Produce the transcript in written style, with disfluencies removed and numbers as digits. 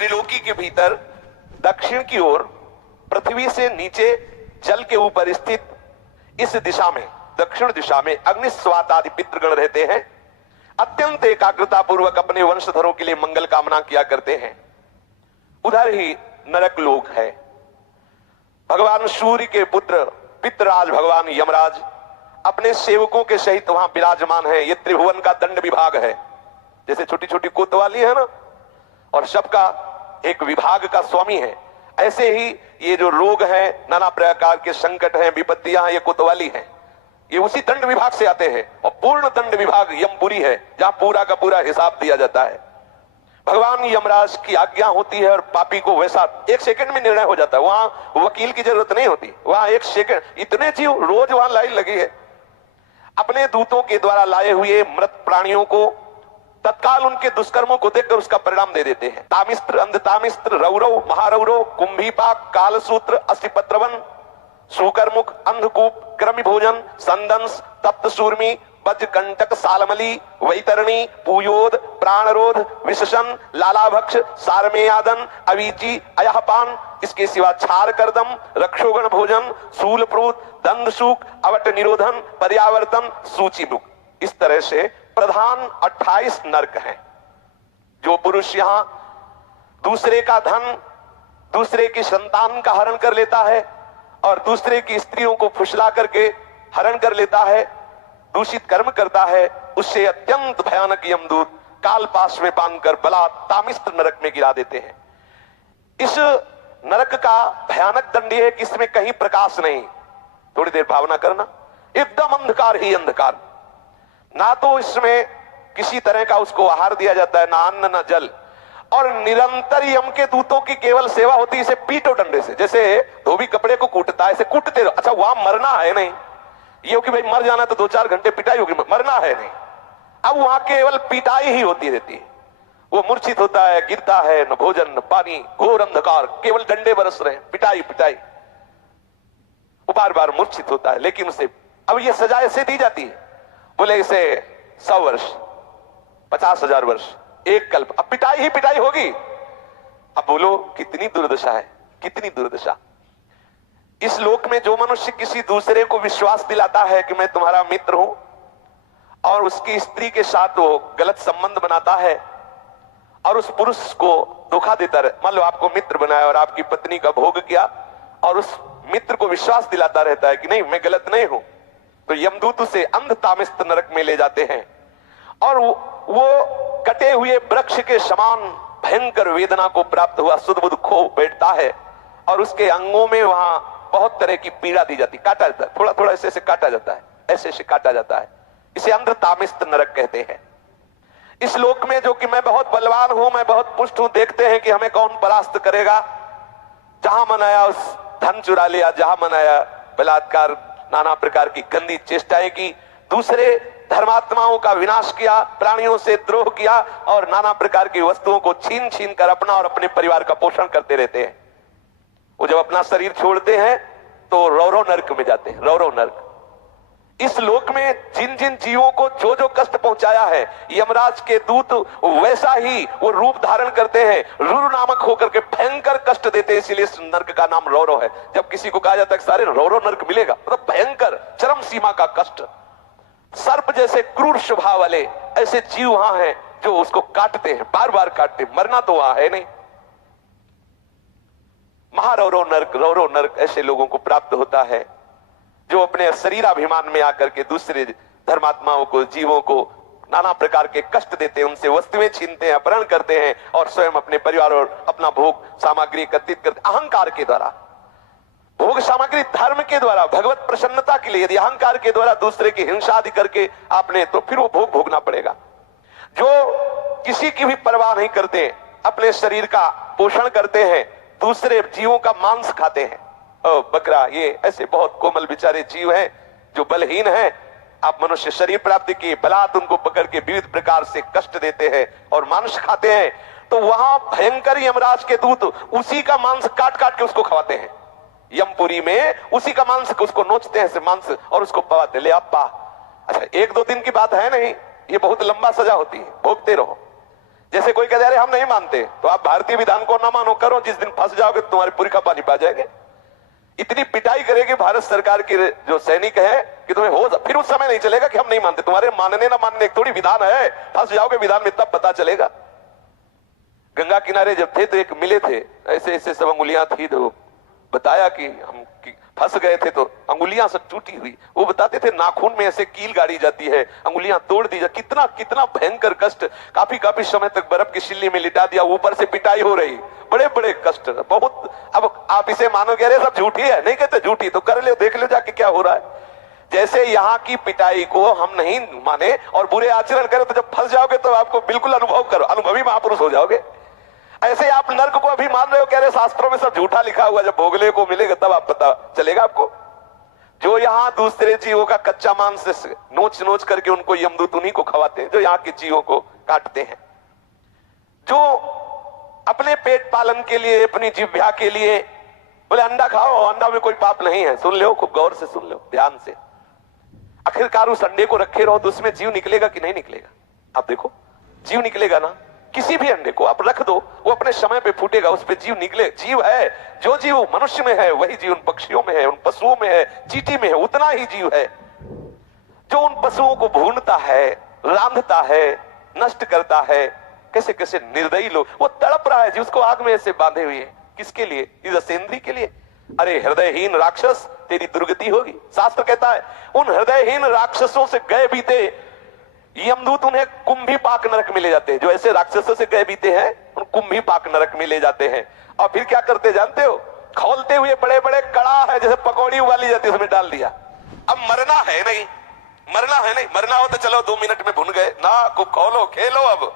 त्रिलोकी के भीतर दक्षिण की ओर पृथ्वी से नीचे जल के ऊपर स्थित इस दिशा में, दक्षिण दिशा में अग्निस्वात आदि पितृगण रहते हैं। अत्यंत एकाग्रता पूर्वक अपने वंशधरों के लिए मंगल कामना किया करते हैं। उधर ही नरक लोक है। भगवान सूर्य के पुत्र पितृराज भगवान यमराज अपने सेवकों के सहित वहां विराजमान है। ये त्रिभुवन का दंड विभाग है। जैसे छोटी छोटी कोतवाली है ना, और सबका एक विभाग का स्वामी है, ऐसे ही ये जो रोग है, नाना प्रकार के संकट हैं, विपत्तियां हैं, ये कोतवाली हैं। ये उसी दंड विभाग से आते हैं। और पूर्ण दंड विभाग यमपुरी है, जहां पूरा का पूरा हिसाब दिया जाता है। भगवान यमराज की आज्ञा होती है और पापी को वैसा एक सेकंड में निर्णय हो जाता है। वहां वकील की जरूरत नहीं होती। वहां एक सेकंड, इतने जीव रोज वहां लाइन लगी है। अपने दूतों के द्वारा लाए हुए मृत प्राणियों को तत्काल उनके दुष्कर्मों को देखकर उसका परिणाम दे देते हैं। तामिस्त्र, अंधतामिस्त्र, रौरव, महारौरव, कुंभीपाक, कालसूत्र, अस्थिपत्रवन, सूकरमुख, अंधकूप, कृमि भोजन, संदंस, तप्त सूर्मी, वज्रकंटक, सालमली, वैतरणी, पूयोद, प्राणरोध, विशसन, लालाभक्ष, सारमेयादन, अवीची, अयहपान, इसके सिवा छार करदम, रक्षोगण भोजन, सूलप्रूत, दंदसूक, अवट निरोधन, पर्यावर्तन, सूचिमुख। इस तरह से प्रधान 28 नरक हैं। जो पुरुष यहां दूसरे का धन, दूसरे की संतान का हरण कर लेता है और दूसरे की स्त्रियों को फुसला करके हरण कर लेता है, दूषित कर्म करता है, उससे अत्यंत भयानक यमदूत कालपाश में बांधकर बलात् तामिस्त्र नरक में गिरा देते हैं। इस नरक का भयानक दंड है कि इसमें कहीं प्रकाश नहीं। थोड़ी देर भावना करना, एकदम अंधकार ही अंधकार। ना तो इसमें किसी तरह का उसको आहार दिया जाता है, ना अन्न ना जल, और निरंतर यम के दूतों की केवल सेवा होती है। इसे पीटो डंडे से, जैसे धोबी कपड़े को कूटता है, इसे कूटते रहो। अच्छा, वहां मरना है नहीं, ये कि भाई मर जाना तो 2-4 घंटे पिटाई होगी, मरना है नहीं। अब वहां केवल पिटाई ही होती रहती है। वो मूर्छित होता है, गिरता है, न भोजन न पानी, घोर अंधकार, केवल डंडे बरस रहे हैं, पिटाई पिटाई। वो बार बार मूर्छित होता है, लेकिन उसे अब ये सजा ऐसे दी जाती है, बोले इसे 100 वर्ष, 50,000 वर्ष, एक कल्प, अब पिटाई ही पिटाई होगी। अब बोलो कितनी दुर्दशा है, कितनी दुर्दशा। इस लोक में जो मनुष्य किसी दूसरे को विश्वास दिलाता है कि मैं तुम्हारा मित्र हूं, और उसकी स्त्री के साथ वो गलत संबंध बनाता है और उस पुरुष को धोखा देता रहे, मान लो आपको मित्र बनाया और आपकी पत्नी का भोग किया, और उस मित्र को विश्वास दिलाता रहता है कि नहीं मैं गलत नहीं हूं, तो यमदूत उसे अंधतामिस्त्र नरक में ले जाते हैं। और वो कटे हुए वृक्ष के समान भयंकर वेदना को प्राप्त हुआ सुध बुध खो बैठता है, और उसके अंगों में वहां बहुत तरह की पीड़ा दी जाती, काटा जाता है, थोड़ा थोड़ा ऐसे ऐसे काटा जाता है, ऐसे ऐसे काटा जाता है। इसे अंधतामिस्त्र नरक कहते हैं। इस लोक में जो कि मैं बहुत बलवान हूं, मैं बहुत पुष्ट हूं, देखते हैं कि हमें कौन परास्त करेगा। जहां मन आया उस धन चुरा लिया, जहां मन आया बलात्कार, नाना प्रकार की गंदी चेष्टाएं की, दूसरे धर्मात्माओं का विनाश किया, प्राणियों से द्रोह किया, और नाना प्रकार की वस्तुओं को छीन छीन कर अपना और अपने परिवार का पोषण करते रहते हैं। वो जब अपना शरीर छोड़ते हैं तो रौरव नरक में जाते हैं, रौरव नरक। इस लोक में जिन जिन जीवों को जो जो कष्ट पहुंचाया है, यमराज के दूत वैसा ही वो रूप धारण करते हैं, रुर नामक होकर के भयंकर कष्ट देते हैं। इसीलिए इस नरक का नाम रौरव है। जब किसी को कहा जाता है कि सारे रौरव नरक मिलेगा, मतलब भयंकर चरम सीमा का कष्ट। सर्प जैसे क्रूर स्वभाव वाले ऐसे जीव वहां हैं जो उसको काटते हैं, बार बार काटते, मरना तो वहां है नहीं। महारौरव नरक, रौरव नरक ऐसे लोगों को प्राप्त होता है जो अपने शरीराभिमान में आकर के दूसरे धर्मात्माओं को, जीवों को नाना प्रकार के कष्ट देते हैं, उनसे वस्तुएं छीनते हैं, अपहरण करते हैं, और स्वयं अपने परिवार और अपना भोग सामग्री एकत्रित करते, अहंकार के द्वारा भोग सामग्री, धर्म के द्वारा, भगवत प्रसन्नता के लिए। यदि अहंकार के द्वारा दूसरे की हिंसा आदि करके आपने, तो फिर वो भोग भोगना पड़ेगा। जो किसी की भी परवाह नहीं करते, अपने शरीर का पोषण करते हैं, दूसरे जीवों का मांस खाते हैं। बकरा, ये ऐसे बहुत कोमल बेचारे जीव हैं जो बलहीन हैं। आप मनुष्य शरीर प्राप्ति की बलात् उनको पकड़ के विविध प्रकार से कष्ट देते हैं और मांस खाते हैं, तो वहां भयंकर यमराज के दूत उसी का मांस काट काट के उसको खवाते हैं। यमपुरी में उसी का मांस उसको नोचते हैं मांस, और उसको पवाते, ले आप पा। अच्छा, 1-2 दिन की बात है नहीं, ये बहुत लंबा सजा होती है, भोगते रहो। जैसे कोई कहते अरे हम नहीं मानते, तो आप भारतीय विधान को ना मानो, करो, जिस दिन फंस जाओगे तो तुम्हारी पूरी खा पानी पा जाएंगे। इतनी पिटाई करेगी भारत सरकार की जो सैनिक है कि तुम्हें हो, फिर उस समय नहीं चलेगा कि हम नहीं मानते। तुम्हारे मानने ना मानने एक थोड़ी विधान है, फंस जाओगे विधान में तब पता चलेगा। गंगा किनारे जब थे तो एक मिले थे, ऐसे ऐसे सब अंगुलियां थी, तो बताया कि हम फंस गए थे तो अंगुलियां सब टूटी हुई। वो बताते थे नाखून में ऐसे कील गाड़ी जाती है, अंगुलियां तोड़ दी जाती। कितना कितना भयंकर कष्ट, काफी काफी समय तक बर्फ की शिल्ली में लिटा दिया, ऊपर से पिटाई हो रही, बड़े बड़े कष्ट बहुत। अब आप इसे मानोगे अरे सब झूठी है, नहीं कहते झूठी, तो कर लो, देख लो जाके क्या हो रहा है। जैसे यहाँ की पिटाई को हम नहीं माने और बुरे आचरण करें, तो जब फंस जाओगे तो आपको बिल्कुल अनुभव करो, अनुभवी महापुरुष हो जाओगे। ऐसे आप नर्क को अभी मान रहे हो, कह रहे शास्त्रों में सब झूठा लिखा हुआ, जब भोगले को मिलेगा तब आप पता चलेगा आपको। जो यहाँ दूसरे जीवों का कच्चा मांस नोच नोच करके उनको यमदूत उन्हीं को खवाते हैं, जो यहाँ के जीवों को काटते हैं। जो अपने पेट पालन के लिए, अपनी जिह्वा के लिए बोले अंडा खाओ, अंडा में कोई पाप नहीं है, सुन लो, खूब गौर से सुन लो, ध्यान से। आखिरकार उस अंडे को रखे रहो तो उसमें जीव निकलेगा कि नहीं निकलेगा? आप देखो, जीव निकलेगा ना। किसी भी अंडे को आप रख दो, वो अपने समय पे फूटेगा, उस पे जीव निकले। जीव है, जो जीव मनुष्य में है वही जीव उन पक्षियों में है, उन पशुओं में है, चींटी में है, उतना ही जीव है। जो उन पशुओं को भूनता है, रांधता है, नष्ट करता है। कैसे कैसे निर्दयी लोग, वो तड़प रहा है जी, उसको आग में ऐसे बांधे हुए हैं। किसके लिए? इस असेंद्री के लिए। अरे हृदयहीन राक्षस, तेरी दुर्गति होगी। शास्त्र कहता है उन हृदयहीन राक्षसों से गए बीते यमदूत उन्हें कुंभी पाक नरक में ले जाते हैं। जो ऐसे राक्षसों से गए बीते हैं उन कुंभी पाक नरक में ले जाते हैं। और फिर क्या करते जानते हो? खोलते हुए बड़े बड़े कड़ा है, जैसे पकौड़ी उबाली जाती है, उसमें डाल दिया। अब मरना है नहीं, मरना है नहीं, मरना हो तो चलो 2 मिनट में भुन गए ना, को खोलो, खेलो। अब